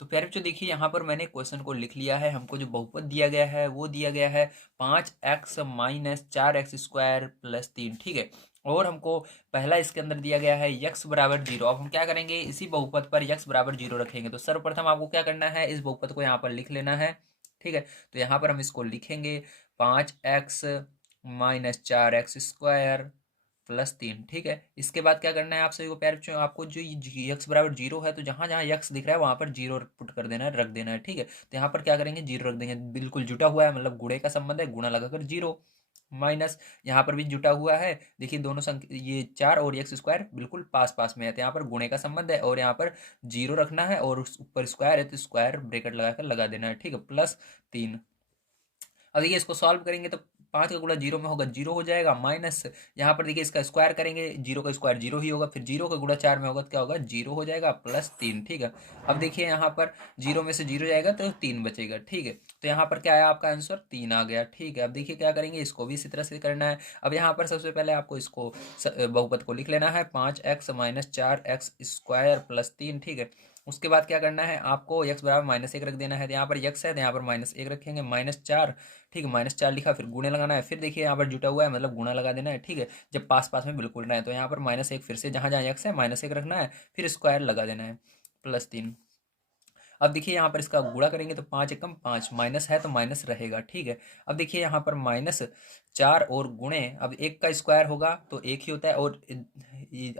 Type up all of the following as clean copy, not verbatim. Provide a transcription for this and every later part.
तो प्यारे बच्चों देखिए यहाँ पर मैंने क्वेश्चन को लिख लिया है। हमको जो बहुपद दिया गया है वो दिया गया है 5x माइनस 4x² प्लस 3, ठीक है। और हमको पहला इसके अंदर दिया गया है x बराबर 0। अब हम क्या करेंगे, इसी बहुपद पर x बराबर 0 रखेंगे। तो सर्वप्रथम आपको क्या करना है, इस बहुपद को यहाँ पर लिख लेना है, ठीक है। तो यहाँ पर हम इसको लिखेंगे 5x माइनस 4x² प्लस 3, ठीक है। इसके बाद क्या करना है आप सभी को प्यारे बच्चों, आपको जो x बराबर 0 है तो जहाँ जहाँ x दिख रहा है वहाँ पर 0 पुट कर देना है, रख देना है, ठीक है। तो यहाँ पर क्या करेंगे, 0 रख देंगे। बिल्कुल जुटा हुआ है मतलब गुणे का संबंध है, गुणा लगाकर 0 माइनस यहाँ पर भी जुटा हुआ है। देखिए दोनों संख्या ये 4 और x² बिल्कुल पास पास में है, तो यहाँ पर गुणे का संबंध है और यहाँ पर 0 रखना है और उस ऊपर स्क्वायर है तो स्क्वायर ब्रेकेट लगाकर लगा देना है, ठीक है, प्लस 3। अब देखिए इसको सॉल्व करेंगे तो 5 का गुणा 0 में होगा 0 हो जाएगा, माइनस यहाँ पर देखिए इसका स्क्वायर करेंगे, 0 का स्क्वायर 0 ही होगा, फिर 0 का गुणा 4 में होगा तो क्या होगा, 0 हो जाएगा, प्लस 3, ठीक है। अब देखिए यहाँ पर 0 में से 0 जाएगा तो 3 बचेगा, ठीक है। तो यहाँ पर क्या आया आपका आंसर, 3 आ गया, ठीक है। अब देखिए क्या करेंगे, इसको भी इसी तरह से करना है। अब यहाँ पर सबसे पहले आपको इसको बहुपद को लिख लेना है 5x माइनस 4x² प्लस 3, ठीक है। उसके बाद क्या करना है, आपको x बराबर -1 रख देना है। तो यहाँ पर x है तो यहाँ पर -1 रखेंगे, -4, ठीक है, -4 लिखा, फिर गुणे लगाना है। फिर देखिए यहाँ पर जुटा हुआ है मतलब गुणा लगा देना है, ठीक है। जब पास पास में बिल्कुल रहे तो यहाँ पर -1 फिर से जहाँ जहाँ x है -1 रखना है, फिर स्क्वायर लगा देना है, +3। अब देखिए यहाँ पर इसका गुणा करेंगे तो 5 एकम 5, माइनस है तो माइनस रहेगा, ठीक है। अब देखिए यहाँ पर -4 और गुणे, अब एक का स्क्वायर होगा तो एक ही होता है, और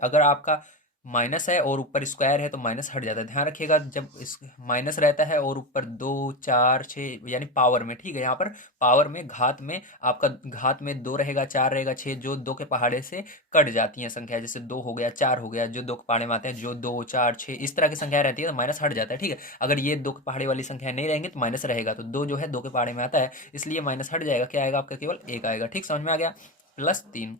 अगर आपका माइनस है और ऊपर स्क्वायर है तो माइनस हट जाता है। ध्यान रखिएगा जब इस माइनस रहता है और ऊपर 2 4 6 यानी पावर में, ठीक है। यहाँ पर पावर में घात में आपका घात में 2 रहेगा, 4 रहेगा, 6, जो 2 के पहाड़े से कट जाती हैं संख्या, जैसे 2 हो गया, 4 हो गया, जो 2 के पहाड़े में आते हैं, जो 2 4 6 इस तरह की संख्या रहती है तो माइनस हट जाता है, ठीक है। अगर ये 2 के पहाड़े वाली संख्या नहीं रहेंगी तो माइनस रहेगा। तो 2 जो है 2 के पहाड़े में आता है, इसलिए माइनस हट जाएगा, क्या आएगा आपका, केवल 1 आएगा, ठीक, समझ में आ गया, +3।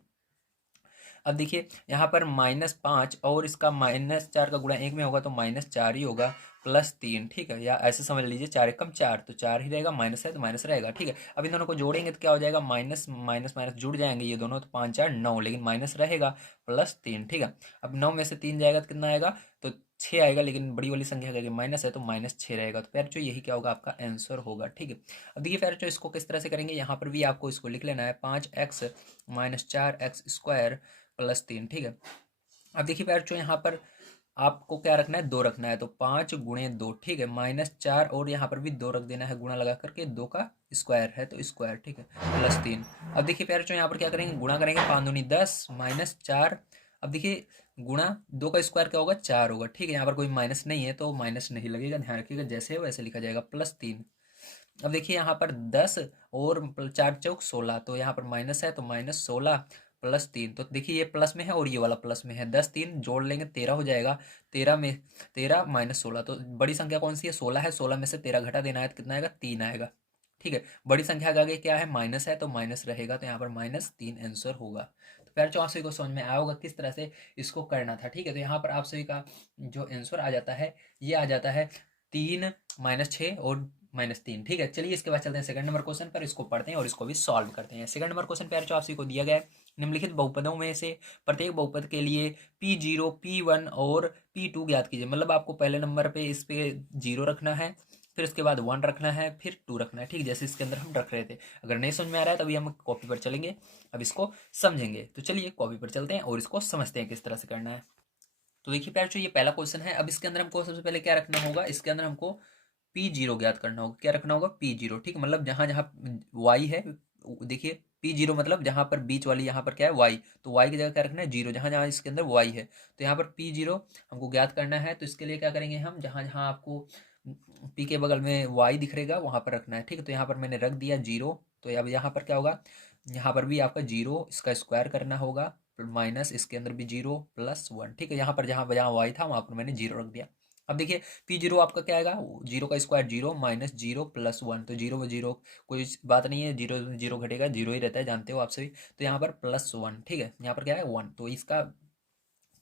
अब देखिए यहाँ पर -5 और इसका -4 का गुणा 1 में होगा तो -4 ही होगा, +3, ठीक है। या ऐसे समझ लीजिए 4 एकम 4 तो 4 ही रहेगा, माइनस है तो माइनस रहेगा, ठीक है। अब इन दोनों को जोड़ेंगे तो क्या हो जाएगा, माइनस माइनस माइनस जुड़ जाएंगे ये दोनों, तो 5 4 9, लेकिन माइनस रहेगा, +3, ठीक है। अब 9 में से 3 जाएगा तो कितना आएगा, तो 6 आएगा, लेकिन बड़ी वाली संख्या का माइनस है तो -6 रहेगा। तो प्यारे बच्चों यही क्या होगा, आपका आंसर होगा, ठीक है। अब देखिए प्यारे बच्चों इसको किस तरह से करेंगे, यहाँ पर भी आपको इसको लिख लेना है 5x माइनस 4x² प्लस 3, ठीक है। अब देखिए प्यारे बच्चों यहाँ पर आपको क्या रखना है, 2 रखना है, तो 5 गुणे 2, ठीक है, -4 और यहाँ पर भी 2 रख देना है, गुणा लगा करके, 2 का स्क्वायर है तो स्क्वायर, ठीक है, +3। अब देखिए प्यारे बच्चों यहाँ पर क्या करेंगे, गुणा करेंगे, 5 दूनी 10 -4। अब देखिए गुणा 2 का स्क्वायर क्या होगा, 4 होगा, ठीक है। यहाँ पर कोई माइनस नहीं है तो माइनस नहीं लगेगा, ध्यान रखिएगा, जैसे है वैसे लिखा जाएगा, +3। अब देखिए यहाँ पर 10 और 4 चौक 16, तो यहाँ पर माइनस है तो -16 +3। तो देखिए ये प्लस में है और ये वाला प्लस में है, 10 3 जोड़ लेंगे 13 हो जाएगा। 13 में 13 -16, तो बड़ी संख्या कौन सी है, 16 है, 16 में से 13 घटा देना है तो कितना आएगा, 3 आएगा, ठीक है। बड़ी संख्या के आगे क्या है, माइनस है तो माइनस रहेगा, तो यहाँ पर -3 आंसर होगा। तो प्यारे बच्चों आप सभी को समझ में आया होगा किस तरह से इसको करना था, ठीक है। तो यहाँ पर आप सभी का जो आंसर आ जाता है, ये आ जाता है 3 -6 और -3, ठीक है। चलिए इसके बाद चलते हैं सेकंड नंबर क्वेश्चन पर, इसको पढ़ते हैं और इसको भी सॉल्व करते हैं। सेकंड नंबर क्वेश्चन प्यारे जो आपसी को दिया गया है, निम्नलिखित बहुपदों में से प्रत्येक बहुपद के लिए P0 P1 और P2 ज्ञात कीजिए। मतलब आपको पहले नंबर पे इस पे 0 रखना है, फिर उसके बाद 1 रखना है, फिर 2 रखना है, ठीक, जैसे इसके अंदर हम रख रहे थे। अगर नहीं समझ में आ रहा है तभी हम कॉपी पर चलेंगे, अब इसको समझेंगे। तो चलिए कॉपी पर चलते हैं और इसको समझते हैं किस तरह से करना है। तो देखिए प्यारे जो ये पहला क्वेश्चन है, अब इसके अंदर हमको सबसे पहले क्या रखना होगा, इसके अंदर हमको P0 ज्ञात करना होगा। क्या रखना होगा, P0, ठीक, मतलब जहाँ जहाँ y है, देखिए P0 मतलब जहाँ पर बीच वाली, यहाँ पर क्या है y, तो y की जगह क्या रखना है, 0, जहाँ जहाँ इसके अंदर y है। तो यहाँ पर P0 हमको ज्ञात करना है, तो इसके लिए क्या करेंगे हम, जहाँ जहाँ आपको P के बगल में y दिख रहेगा वहाँ पर रखना है, ठीक है। तो यहाँ पर मैंने रख दिया 0, तो अब यहाँ पर क्या होगा, यहाँ पर भी आपका 0 इसका स्क्वायर करना होगा, माइनस इसके अंदर भी 0 +1, ठीक है। यहाँ पर जहाँ जहाँ y था वहाँ पर मैंने 0 रख दिया। अब देखिए P0 आपका क्या आएगा, 0 का स्क्वायर 0 -0 +1, तो 0 में 0 कोई बात नहीं है, 0 0 घटेगा, 0 ही रहता है, जानते हो आप सभी। तो यहाँ पर +1, ठीक है, यहाँ पर क्या है 1, तो इसका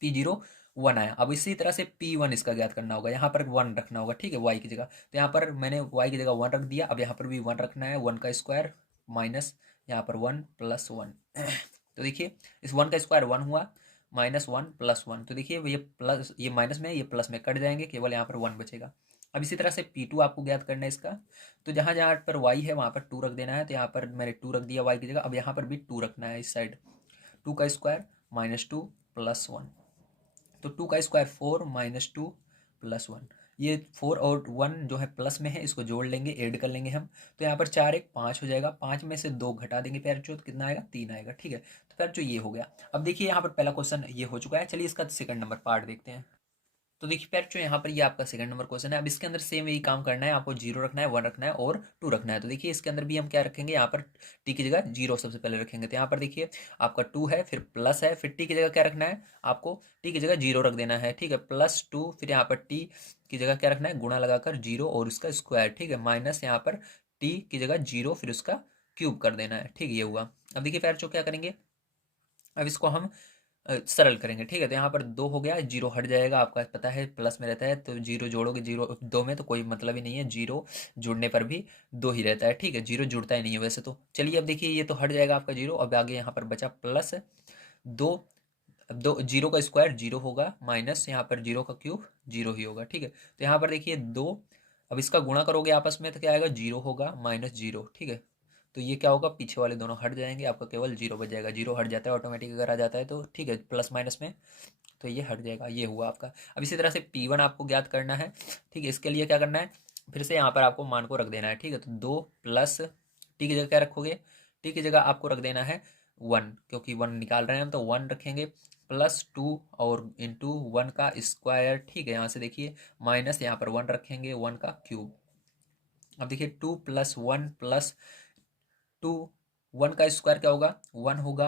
P0 1 आया। अब इसी तरह से P1 इसका ज्ञात करना होगा, यहाँ पर 1 रखना होगा, ठीक है, y की जगह। तो यहाँ पर मैंने y की जगह 1 रख दिया। अब यहाँ पर भी 1 रखना है, 1 का स्क्वायर माइनस यहाँ पर 1 +1 तो देखिए इस 1 का स्क्वायर 1 हुआ, -1 +1, तो देखिए ये प्लस, ये माइनस में ये प्लस में कट जाएंगे, केवल यहाँ पर 1 बचेगा। अब इसी तरह से P2 आपको ज्ञात करना है इसका। तो जहाँ जहाँ पर y है वहाँ पर 2 रख देना है। तो यहाँ पर मैंने 2 रख दिया y की जगह। अब यहाँ पर भी 2 रखना है इस साइड। 2 का स्क्वायर -2 + 1। तो 2 का स्क्वायर 4 -2 + 1। ये 4 और 1 जो है प्लस में है, इसको जोड़ लेंगे, ऐड कर लेंगे हम। तो यहाँ पर 4 1 5 हो जाएगा। 5 में से 2 घटा देंगे प्यार जो, तो कितना आएगा? 3 आएगा। ठीक है, तो प्यार जो ये हो गया। अब देखिए यहाँ पर पहला क्वेश्चन ये हो चुका है। चलिए इसका सेकंड नंबर पार्ट देखते हैं। तो देखिए प्यार जो यहाँ पर ये आपका सेकंड नंबर क्वेश्चन है। अब इसके अंदर सेम यही काम करना है, आपको 0 रखना है, 1 रखना है और 2 रखना है। तो देखिए इसके अंदर भी हम क्या रखेंगे, यहाँ पर टी की जगह 0 सबसे पहले रखेंगे। तो यहाँ पर देखिए आपका 2 है, फिर प्लस है, फिर टी की जगह क्या रखना है, आपको टी की जगह 0 रख देना है। ठीक है, +2, फिर यहाँ पर टी की जगह क्या रखना है, गुणा लगाकर 0 और उसका स्क्वायर। ठीक है, माइनस यहाँ पर टी की जगह 0 फिर उसका क्यूब कर देना है। ठीक है, ये हुआ। अब देखिए प्यार जो क्या करेंगे, अब इसको हम सरल करेंगे। ठीक है, तो यहाँ पर 2 हो गया, 0 हट जाएगा, आपका पता है प्लस में रहता है। तो 0 जोड़ोगे 0 2 में तो कोई मतलब ही नहीं है, 0 जुड़ने पर भी 2 ही रहता है। ठीक है, 0 जुड़ता ही नहीं है वैसे तो। चलिए अब देखिए ये तो हट जाएगा आपका 0। अब आगे यहाँ पर बचा +2। अब 0 का स्क्वायर 0 होगा, माइनस यहाँ पर 0 का क्यूब 0 ही होगा। ठीक है, तो यहाँ पर देखिए 2, अब इसका गुणा करोगे आपस में तो क्या आएगा, 0 होगा -0। ठीक है, तो ये क्या होगा, पीछे वाले दोनों हट जाएंगे, आपका केवल 0 बच जाएगा। 0 हट जाता है ऑटोमेटिक अगर आ जाता है तो। ठीक है, प्लस माइनस में, तो ये हट जाएगा। ये हुआ आपका। अब इसी तरह से P1 आपको ज्ञात करना है। ठीक है, इसके लिए क्या करना है, फिर से यहाँ पर आपको मान को रख देना है। ठीक है, तो 2 प्लस टी की जगह क्या रखोगे, टी की जगह आपको रख देना है 1, क्योंकि 1 निकाल रहे हैं हम तो 1 रखेंगे, +2 और इंटू 1 का स्क्वायर। ठीक है, यहाँ से देखिए माइनस यहाँ पर 1 रखेंगे, 1 का क्यूब। अब देखिए 2 + 1 + 2, 1 का स्क्वायर क्या होगा, 1 होगा,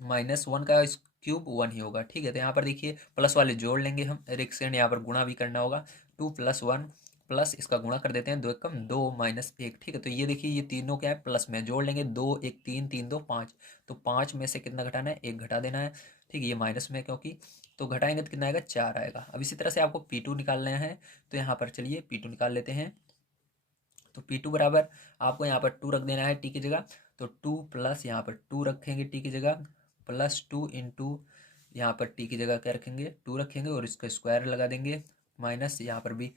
माइनस 1 का क्यूब 1 ही होगा। ठीक है, तो यहाँ पर देखिए प्लस वाले जोड़ लेंगे हम, एक सेकंड यहाँ पर गुणा भी करना होगा। 2 + 1 प्लस इसका गुणा कर देते हैं, 2 एकम 2 -1। ठीक है, तो ये देखिए ये तीनों क्या है, प्लस में जोड़ लेंगे। 2 1 3 3 2 5, तो 5 में से कितना घटाना है, 1 घटा देना है। ठीक है, ये माइनस में क्योंकि, तो घटाएंगे तो कितना आएगा, 4 आएगा। अब इसी तरह से आपको P2 निकालना है। तो यहाँ पर चलिए P2 निकाल लेते हैं। तो P2 बराबर आपको यहाँ पर 2 रख देना है टी की जगह। तो 2 प्लस यहाँ पर 2 रखेंगे टी की जगह, +2 इंटू यहाँ पर टी की जगह क्या रखेंगे, 2 रखेंगे और इसका स्क्वायर लगा देंगे, माइनस यहाँ पर भी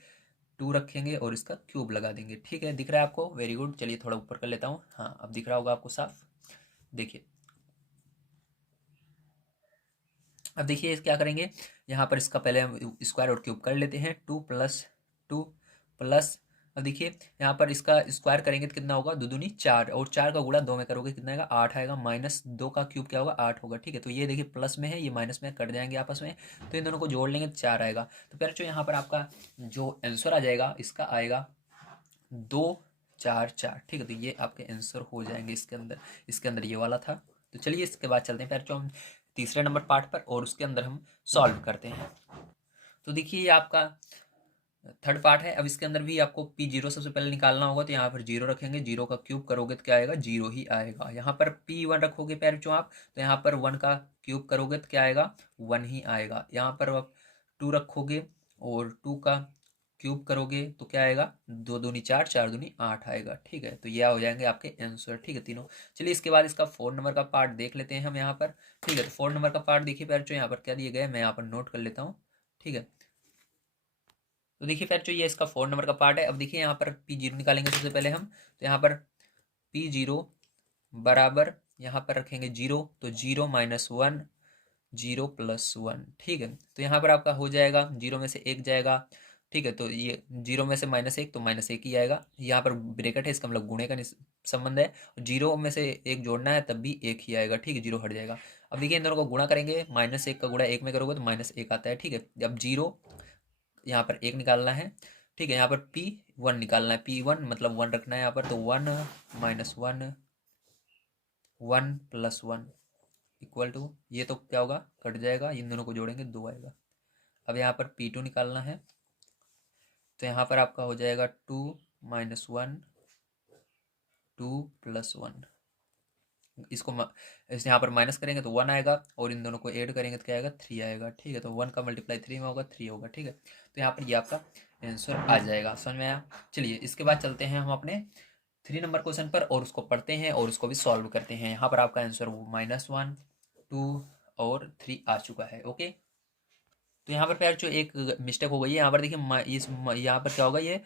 2 रखेंगे और इसका क्यूब लगा देंगे। ठीक है, दिख रहा है आपको, वेरी गुड। चलिए थोड़ा ऊपर कर लेता हूँ। हाँ, अब दिख रहा होगा आपको साफ। देखिए अब देखिए क्या करेंगे, यहाँ पर इसका पहले हम स्क्वायर और क्यूब कर लेते हैं। 2 + 2 प्लस, अब देखिए यहाँ पर इसका स्क्वायर करेंगे तो कितना होगा, 2 दूनी 4, और 4 का गुणा 2 में करोगे कितना आएगा, 8 आएगा। -2 का क्यूब क्या होगा, 8 होगा। ठीक है, तो ये देखिए प्लस में है, ये माइनस में कट जाएंगे आपस में, तो इन दोनों को जोड़ लेंगे तो 4 आएगा। तो फिर जो यहाँ पर आपका जो आंसर आ जाएगा इसका आएगा 2 4 4। ठीक है, तो ये आपके आंसर हो जाएंगे इसके अंदर ये वाला था। तो चलिए इसके बाद चलते हैं फिर जो हम तीसरे नंबर पार्ट पर, और उसके अंदर हम सॉल्व करते हैं। तो देखिए ये आपका थर्ड पार्ट है। अब इसके अंदर भी आपको P0 सबसे पहले निकालना होगा। तो यहाँ पर 0 रखेंगे, 0 का क्यूब करोगे तो क्या आएगा, 0 ही आएगा। यहाँ पर P1 रखोगे पैर जो आप, तो यहाँ पर 1 का क्यूब करोगे तो क्या आएगा, 1 ही आएगा। यहाँ पर आप 2 रखोगे और 2 का क्यूब करोगे तो क्या आएगा, 2 दूनी 4, 4 दूनी 8 आएगा। ठीक है, तो यह हो जाएंगे आपके आंसर। ठीक है, तीनों। चलिए इसके बाद इसका 4 नंबर का पार्ट देख लेते हैं हम यहाँ पर। ठीक है, तो 4 नंबर का पार्ट देखिए पैर जो यहाँ पर क्या दिए गए, मैं यहाँ पर नोट कर लेता हूँ। ठीक है, तो देखिए फिर जो ये इसका 4 नंबर का पार्ट है। अब देखिए यहाँ पर P0 निकालेंगे सबसे पहले हम। तो यहाँ पर P0 बराबर यहाँ पर रखेंगे 0, तो 0 - 1 0 + 1। ठीक है, तो यहाँ पर आपका हो जाएगा, 0 में से 1 जाएगा। ठीक है, तो ये 0 में से -1 तो -1 ही आएगा। यहाँ पर ब्रेकेट है, इसका मतलब गुणे का संबंध है। 0 में से 1 जोड़ना है तब भी 1 ही आएगा। ठीक है, 0 हट जाएगा। अब देखिए इन दोनों को गुणा करेंगे, -1 का गुणा 1 में करोगे तो -1 आता है। ठीक है, अब 0 यहाँ पर 1 निकालना है। ठीक है, यहाँ पर P1 निकालना है, P1 मतलब 1 रखना है यहाँ पर। तो 1 - 1 1 + 1 इक्वल टू, ये तो क्या होगा, कट जाएगा, इन दोनों को जोड़ेंगे 2 आएगा। अब यहाँ पर P2 निकालना है। तो यहाँ पर आपका हो जाएगा 2 - 1 2 + 1। इसको इस यहाँ पर माइनस करेंगे तो 1 आएगा, और इन दोनों को ऐड करेंगे तो क्या आएगा, 3 आएगा। ठीक है, तो 1 का मल्टीप्लाई 3 में होगा, 3 होगा। ठीक है, तो यहाँ पर ये आपका आंसर आ जाएगा। समझ में आया। चलिए इसके बाद चलते हैं हम अपने 3 नंबर क्वेश्चन पर, और उसको पढ़ते हैं और उसको भी सॉल्व करते हैं। यहाँ पर आपका आंसर वो -1 2 और 3 आ चुका है। ओके, तो यहाँ पर प्यार जो एक मिस्टेक हो गई है, यहाँ पर देखिए यहाँ पर क्या होगा, ये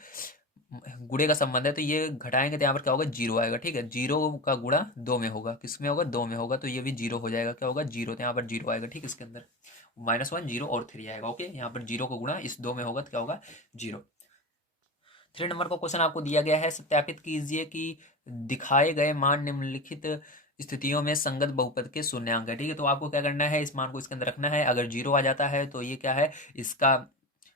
गुणे का संबंध है, तो ये घटाएंगे तो यहाँ पर क्या होगा, जीरो आएगा। ठीक है, जीरो का गुणा दो में होगा, किस में होगा, दो में होगा, तो ये भी जीरो हो जाएगा, क्या होगा, जीरो, तो यहाँ पर जीरो आएगा। ठीक है, इसके अंदर -1 जीरो और 3 आएगा। ओके, यहाँ पर जीरो का गुणा इस दो में होगा तो क्या होगा, जीरो। 3 नंबर का क्वेश्चन आपको दिया गया है, सत्यापित कीजिए कि दिखाए गए मान निम्नलिखित स्थितियों में संगत बहुपद के शून्यांक है। ठीक है, तो आपको क्या करना है, इस मान को इसके अंदर रखना है। अगर जीरो आ जाता है तो ये क्या है, इसका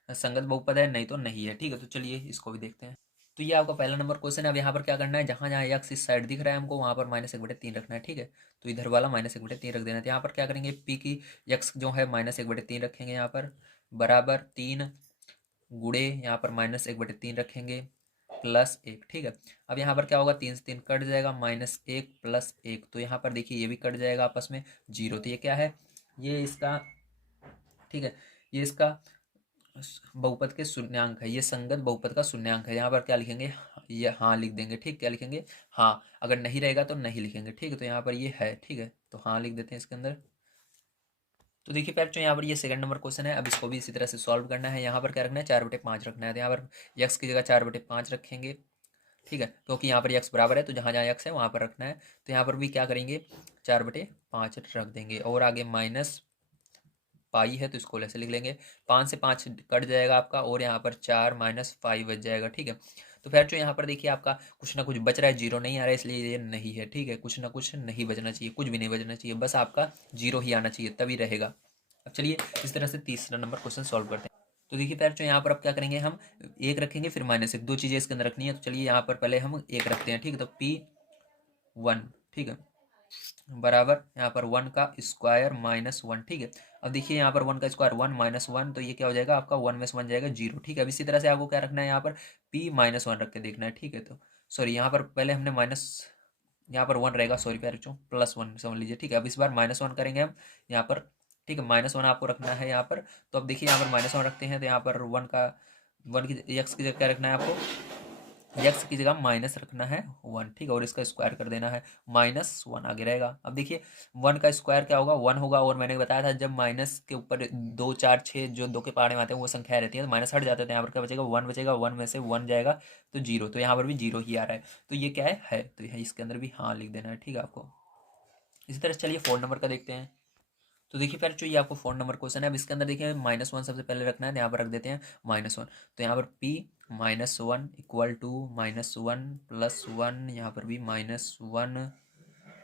संगत बहुपद है, नहीं तो नहीं है। ठीक है, तो चलिए इसको भी देखते हैं। तो ये आपका पहला नंबर क्वेश्चन है। अब यहाँ पर क्या करना है, जहाँ जहाँ यक्स इस साइड दिख रहा है हमको, वहाँ पर -1/3 रखना है। ठीक है, तो इधर वाला -1/3 रख देना है। तो यहाँ पर क्या करेंगे, पी की यक्स जो है -1/3 रखेंगे यहाँ पर, बराबर 3 गुणे यहाँ पर -1/3 रखेंगे, +1। ठीक है, अब यहाँ पर क्या होगा, 3 से 3 कट जाएगा, -1 +1, तो यहाँ पर देखिए ये भी कट जाएगा आपस में, जीरो। तो ये क्या है, ये इसका, ठीक है, ये इसका बहुपद के शून्यांक है, ये संगत बहुपद का शून्यांक है। यहाँ पर क्या लिखेंगे, ये हाँ लिख देंगे। ठीक, क्या लिखेंगे, हाँ। अगर नहीं रहेगा तो नहीं लिखेंगे। ठीक है, तो यहाँ पर ये है, ठीक है, तो हाँ लिख देते हैं इसके अंदर। तो देखिए पैर जो यहाँ पर ये सेकंड नंबर क्वेश्चन है। अब इसको भी इसी तरह से सॉल्व करना है। यहाँ पर क्या रखना है, 4/5 रखना है। तो यहाँ पर यक्स की जगह 4/5 रखेंगे। ठीक है, क्योंकि यहाँ पर यक्स बराबर है, तो जहाँ जहाँ यक्स है वहाँ पर रखना है। तो यहाँ पर भी क्या करेंगे, 4/5 रख देंगे, और आगे माइनस पाई है तो इसको ऐसे लिख लेंगे। 5 से 5 कट जाएगा आपका, और यहाँ पर 4 -5 बच जाएगा। ठीक है, तो फिर जो यहाँ पर देखिए आपका कुछ ना कुछ बच रहा है, जीरो नहीं आ रहा है, इसलिए ये नहीं है। ठीक है, कुछ ना कुछ नहीं बचना चाहिए, कुछ भी नहीं बचना चाहिए, बस आपका जीरो ही आना चाहिए, तभी रहेगा। अब चलिए इस तरह से तीसरा नंबर क्वेश्चन सॉल्व करते हैं। तो देखिए पैर जो यहाँ पर अब क्या करेंगे, हम एक रखेंगे फिर -1, दो चीज़ें इसके अंदर रखनी है। तो चलिए यहाँ पर पहले हम एक रखते हैं। ठीक है, तो P1, ठीक है, बराबर यहाँ पर 1 का स्क्वायर -1। ठीक है, अब देखिए यहाँ पर 1 का स्क्वायर 1 -1, तो ये क्या हो जाएगा आपका, 1 में से 1 जाएगा, जीरो। ठीक है, अब इसी तरह से आपको क्या रखना है, यहाँ पर P-1 रख के देखना है। ठीक है, तो सॉरी यहाँ पर पहले हमने माइनस, यहाँ पर 1 रहेगा, सॉरी प्यारे बच्चों, +1 समझ लीजिए। ठीक है, अब इस बार -1 करेंगे हम यहाँ पर। ठीक है, -1 आपको रखना है यहाँ पर। तो अब देखिए यहाँ पर -1 रखते हैं, तो यहाँ पर 1 की यक्स की जगह क्या रखना है आपको, यक्स की जगह माइनस रखना है 1। ठीक है, और इसका स्क्वायर कर देना है, -1 आगे रहेगा। अब देखिए 1 का स्क्वायर क्या होगा, 1 होगा, और मैंने बताया था जब माइनस के ऊपर 2 4 6 जो 2 के पहाड़े में आते हैं वो संख्या रहती है, तो माइनस हट जाते हैं, तो यहाँ पर क्या बचेगा, 1 बचेगा, 1 में से 1 जाएगा तो जीरो, तो यहाँ पर भी जीरो ही आ रहा है। तो ये क्या है, तो यहाँ इसके अंदर भी हाँ लिख देना है। ठीक है आपको। इसी तरह से चलिए 4 नंबर का देखते हैं। तो देखिए फिर जो ये आपको 4 नंबर क्वेश्चन है। अब इसके अंदर देखिए -1 सबसे पहले रखना है, तो यहाँ पर रख देते हैं -1। तो यहाँ पर P-1 इक्वल टू -1 +1, यहाँ पर भी -1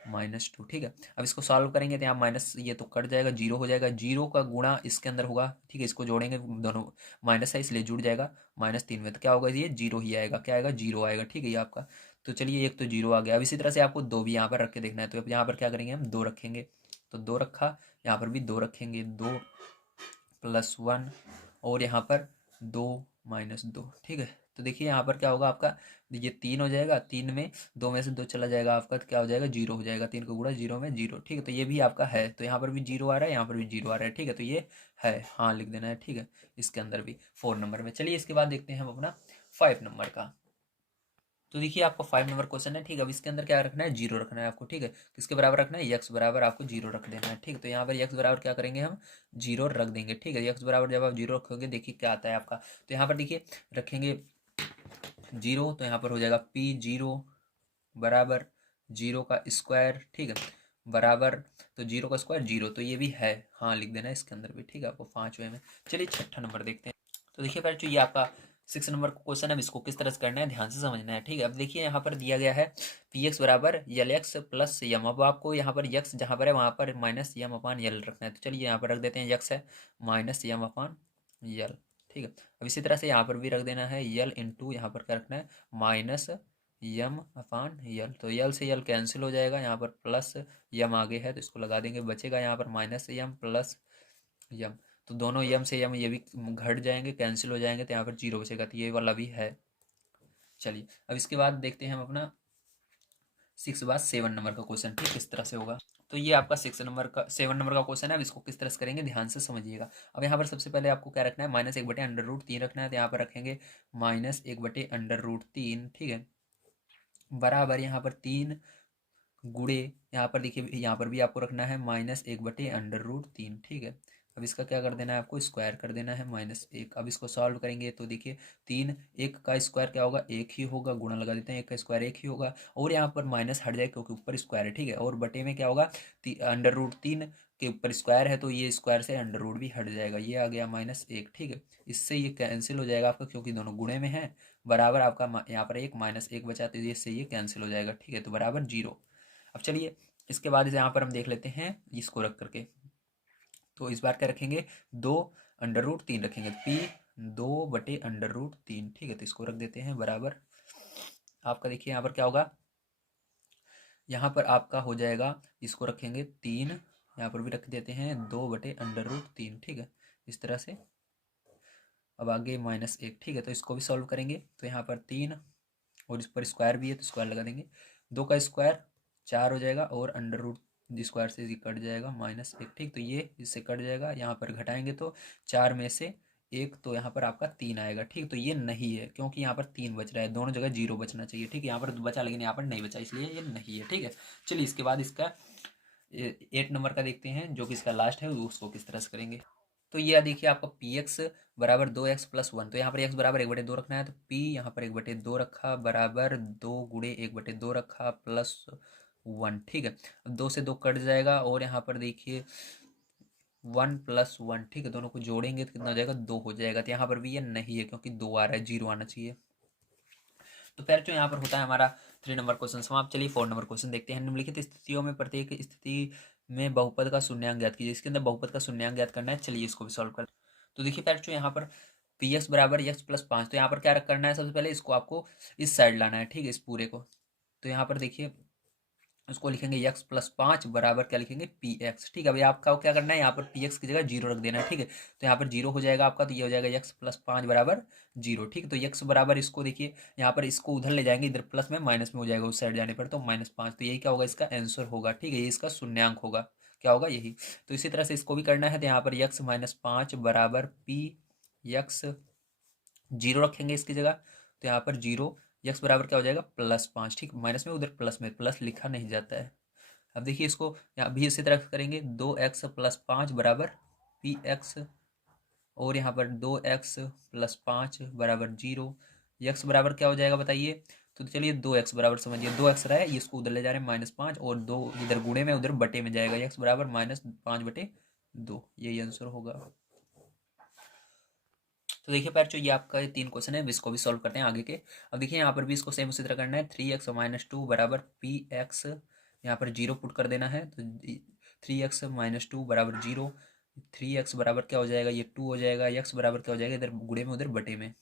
-2। ठीक है, अब इसको सॉल्व करेंगे तो यहाँ माइनस, ये तो कट जाएगा, जीरो हो जाएगा, जीरो का गुणा इसके अंदर होगा। ठीक है, इसको जोड़ेंगे, दोनों माइनस है इसलिए जुड़ जाएगा -3 में, तो क्या होगा, ये जीरो ही आएगा, क्या आएगा, जीरो आएगा। ठीक है, ये आपका, तो चलिए एक तो जीरो आ गया। अब इसी तरह से आपको दो भी यहाँ पर रख के देखना है। तो अब यहाँ पर क्या करेंगे, हम दो रखेंगे, तो दो रखा, यहाँ पर भी दो रखेंगे, 2 +1, और यहाँ पर 2 -2। ठीक है, तो देखिए यहाँ पर क्या होगा आपका, ये 3 हो जाएगा, 3 में 2 में से 2 चला जाएगा आपका, तो क्या हो जाएगा, जीरो हो जाएगा। 3 का गुणा जीरो में जीरो। ठीक है, तो ये भी आपका है, तो यहाँ पर भी जीरो आ रहा है, यहाँ पर भी जीरो आ रहा है। ठीक है, तो ये है, हाँ लिख देना है। ठीक है, इसके अंदर भी 4 नंबर में। चलिए इसके बाद देखते हैं हम अपना 5 नंबर का। तो देखिए आपका 5 नंबर क्वेश्चन है। ठीक है, अब इसके अंदर क्या रखना है, जीरो रखना है आपको। ठीक है, किसके बराबर रखना है, यक्स बराबर आपको जीरो रख देना है। ठीक है, तो यहाँ पर यक्स बराबर क्या करेंगे, हम जीरो रख देंगे। ठीक है, यक्स बराबर जब आप जीरो रखोगे देखिए क्या आता है आपका। तो यहाँ पर देखिए रखेंगे जीरो, तो यहाँ पर हो जाएगा P0 बराबर जीरो का स्क्वायर। ठीक है, बराबर, तो जीरो का स्क्वायर जीरो, तो ये भी है, हाँ लिख देना है इसके अंदर भी। ठीक है, आपको 5वें में। चलिए छठा नंबर देखते हैं। तो देखिए फिर जो ये आपका 6 नंबर क्वेश्चन है, इसको किस तरह से करना है, ध्यान से समझना है। ठीक है, अब देखिए यहाँ पर दिया गया है Px बराबर LX + M। अब आपको यहाँ पर यक्स जहाँ पर है वहाँ पर -M/L रखना है। तो चलिए यहाँ पर रख देते हैं, यक्स है -M/L। ठीक है, अब इसी तरह से यहाँ पर भी रख देना है यल इंटू, यहाँ पर क्या रखना है, -M/L। तो यल से यल कैंसिल हो जाएगा, यहाँ पर प्लस यम आगे है तो इसको लगा देंगे, बचेगा यहाँ पर -M + यम। तो दोनों यम से यम ये भी घट जाएंगे, कैंसिल हो जाएंगे, तो यहाँ पर जीरो बचेगा, तो ये वाला भी है। चलिए अब इसके बाद देखते हैं हम अपना 6 बाद 7 नंबर का क्वेश्चन। ठीक किस तरह से होगा। तो ये आपका 7 नंबर का क्वेश्चन है। अब इसको किस तरह से करेंगे, ध्यान से समझिएगा। अब यहाँ पर सबसे पहले आपको क्या रखना है, -1/√3 रखना है। तो यहाँ पर रखेंगे -1/√3। ठीक है, बराबर यहाँ पर 3 गुणे, यहाँ पर देखिए यहाँ पर भी आपको रखना है -1/√3। ठीक है, अब इसका क्या कर देना है, आपको स्क्वायर कर देना है -1। अब इसको सॉल्व करेंगे तो देखिए 3, 1 का स्क्वायर क्या होगा, 1 ही होगा, गुणा लगा देते हैं, 1 का स्क्वायर 1 ही होगा, और यहाँ पर माइनस हट जाए क्योंकि ऊपर स्क्वायर है, ठीक है। और बटे में क्या होगा, √3 के ऊपर स्क्वायर है तो ये स्क्वायर से अंडर रूट भी हट जाएगा, ये आ गया -1, ठीक है। इससे ये कैंसिल हो जाएगा आपका, क्योंकि दोनों गुणे में है, बराबर आपका यहाँ पर 1 -1 बचा तो इससे ये कैंसिल हो जाएगा, ठीक है, तो बराबर 0। अब चलिए इसके बाद यहाँ पर हम देख लेते हैं इसको रख करके, तो इस बार क्या रखेंगे, 2√3 रखेंगे, P 2/√3, ठीक है। तो इसको रख देते हैं बराबर, आपका देखिए यहाँ पर क्या होगा, यहाँ पर आपका हो जाएगा, इसको रखेंगे 3, यहाँ पर भी रख देते हैं 2/√3, ठीक है, इस तरह से। अब आगे -1, ठीक है। तो इसको भी सॉल्व करेंगे तो यहाँ पर 3, और इस पर स्क्वायर भी है तो स्क्वायर लगा देंगे, 2 का स्क्वायर 4 हो जाएगा, और अंडर रूट स्क्वायर से ये कट जाएगा -1, ठीक। तो ये इससे कट जाएगा, यहाँ पर घटाएंगे तो 4 में से 1, तो यहाँ पर आपका 3 आएगा, ठीक। तो ये नहीं है क्योंकि यहाँ पर 3 बच रहा है, दोनों जगह 0 बचना चाहिए, ठीक है। यहाँ पर बचा लेकिन यहाँ पर नहीं बचा, इसलिए ये नहीं है, ठीक है। चलिए इसके बाद इसका 8 नंबर का देखते हैं, जो कि इसका लास्ट है, उसको किस तरह से करेंगे। तो ये देखिए आपका px बराबर 2x+1, तो यहाँ पर x बराबर 1/2 रखना है, तो p यहाँ पर 1/2 रखा बराबर 2 गुणे 1/2 रखा +1, ठीक है। 2 से 2 कट जाएगा, और यहाँ पर देखिए 1 + 1, ठीक है, दोनों को जोड़ेंगे तो कितना हो जाएगा, 2 हो जाएगा। तो यहाँ पर भी ये नहीं है क्योंकि 2 आ रहा है, 0 आना चाहिए। तो फिर जो यहाँ पर होता है हमारा 3 नंबर क्वेश्चन समाप्त। चलिए 4 नंबर क्वेश्चन देखते हैं। निम्नलिखित स्थितियों में प्रत्येक स्थिति में बहुपद का शून्यांक ज्ञात कीजिए। इसके अंदर बहुपद का शून्यांक ज्ञात करना है, चलिए इसको भी सॉल्व कर। तो देखिए फिर जो यहाँ पर px बराबर x+5, तो यहाँ पर क्या करना है, सबसे पहले इसको आपको इस साइड लाना है, ठीक है, इस पूरे को। तो यहाँ पर देखिए उसको लिखेंगे x+5 बराबर क्या लिखेंगे, px, ठीक है। अभी आपका क्या करना है, यहाँ पर px की जगह 0 रख देना है, ठीक है। तो यहाँ पर 0 हो जाएगा आपका, तो ये हो जाएगा x+5 बराबर 0, ठीक है। तो x बराबर, इसको देखिए यहाँ पर इसको उधर ले जाएंगे, इधर प्लस में माइनस में हो जाएगा उस साइड जाने पर, तो -5, तो यही क्या होगा, इसका आंसर होगा, ठीक है। ये इसका शून्यांक होगा, क्या होगा, यही। तो इसी तरह से इसको भी करना है, तो यहाँ पर x-5 बराबर px, 0 रखेंगे इसकी जगह, तो यहाँ पर 0, x बराबर क्या हो जाएगा, +5, ठीक। माइनस में उधर प्लस में, प्लस लिखा नहीं जाता है। अब देखिए इसको यहाँ भी इसी तरह करेंगे, 2x+5 बराबर px, और यहाँ पर 2x+5 बराबर 0, x बराबर क्या हो जाएगा बताइए। तो चलिए 2x बराबर समझिए, 2x रहा है, ये इसको उधर ले जा रहे हैं -5, और 2 इधर गुणे में उधर बटे में जाएगा, x बराबर -5/2, यही आंसर होगा। तो देखिए पैर जो ये आपका 3 क्वेश्चन है, इसको भी सॉल्व करते हैं आगे के। अब देखिए यहाँ पर भी इसको सेम उसी तरह करना है, 3x-2 बराबर px, यहाँ पर 0 पुट कर देना है, तो 3x-2 बराबर 0, 3x बराबर क्या हो जाएगा, ये 2 हो जाएगा, x बराबर क्या हो जाएगा, इधर गुणे में उधर बटे में,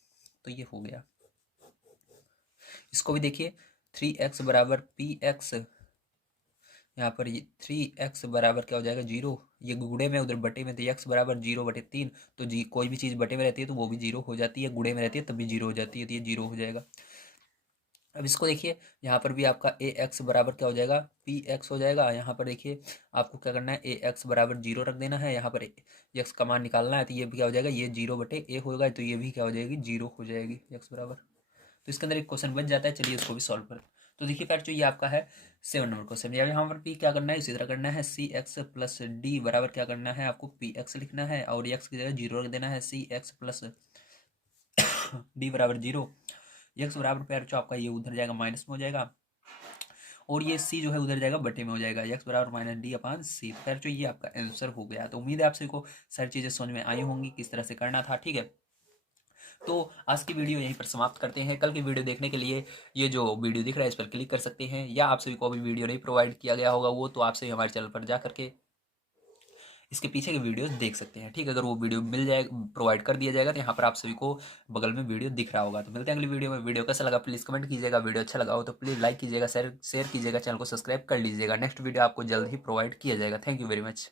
तो ये हो गया। इसको भी देखिए 3x बराबर px, यहाँ पर ये 3x बराबर क्या हो जाएगा, 0, ये गुणे में उधर बटे में, तो x बराबर 0/3, तो जी कोई भी चीज़ बटे में रहती है तो वो भी 0 हो जाती है, गुणे में रहती है तब भी 0 हो जाती है, तो ये 0 हो जाएगा। अब इसको देखिए यहाँ पर भी आपका ax बराबर क्या हो जाएगा, px हो जाएगा। यहाँ पर देखिए आपको क्या करना है, ax बराबर 0 रख देना है, यहाँ पर x का मान निकालना है, तो ये भी क्या हो जाएगा, ये 0/a होगा, तो ये भी क्या हो जाएगी, 0 हो जाएगी x बराबर। तो इसके अंदर एक क्वेश्चन बच जाता है, चलिए इसको भी सॉल्व करें। तो देखिए फ्रेंड्स जो ये आपका है 7 नंबर क्वेश्चन, यहाँ पर भी क्या करना है, इसी तरह करना है, cx+d बराबर क्या करना है, आपको px लिखना है, और x की जगह 0 रख देना है, cx+d बराबर 0, x बराबर पैर जो आपका ये उधर जाएगा, माइनस में हो जाएगा, और ये c जो है उधर जाएगा, बटे में हो जाएगा, x बराबर -d/c। पैर जो ये आपका आंसर हो गया। तो उम्मीद है आप सभी को सारी चीज़ें समझ में आई होंगी किस तरह से करना था, ठीक है। तो आज की वीडियो यहीं पर समाप्त करते हैं। कल की वीडियो देखने के लिए ये जो वीडियो दिख रहा है इस पर क्लिक कर सकते हैं, या आप सभी को अभी वीडियो नहीं प्रोवाइड किया गया होगा वो, तो आप सभी हमारे चैनल पर जा करके इसके पीछे के वीडियोस देख सकते हैं, ठीक है। अगर वो वीडियो मिल जाए, प्रोवाइड कर दिया जाएगा, तो यहाँ पर आप सभी को बगल में वीडियो दिख रहा होगा। तो मिलते हैं अगली वीडियो में। वीडियो कैसा लगा प्लीज़ कमेंट कीजिएगा, वीडियो अच्छा लगा हो तो प्लीज़ लाइक कीजिएगा, शेयर कीजिएगा, चैनल को सब्सक्राइब कर लीजिएगा। नेक्स्ट वीडियो आपको जल्द ही प्रोवाइड किया जाएगा। Thank you very much.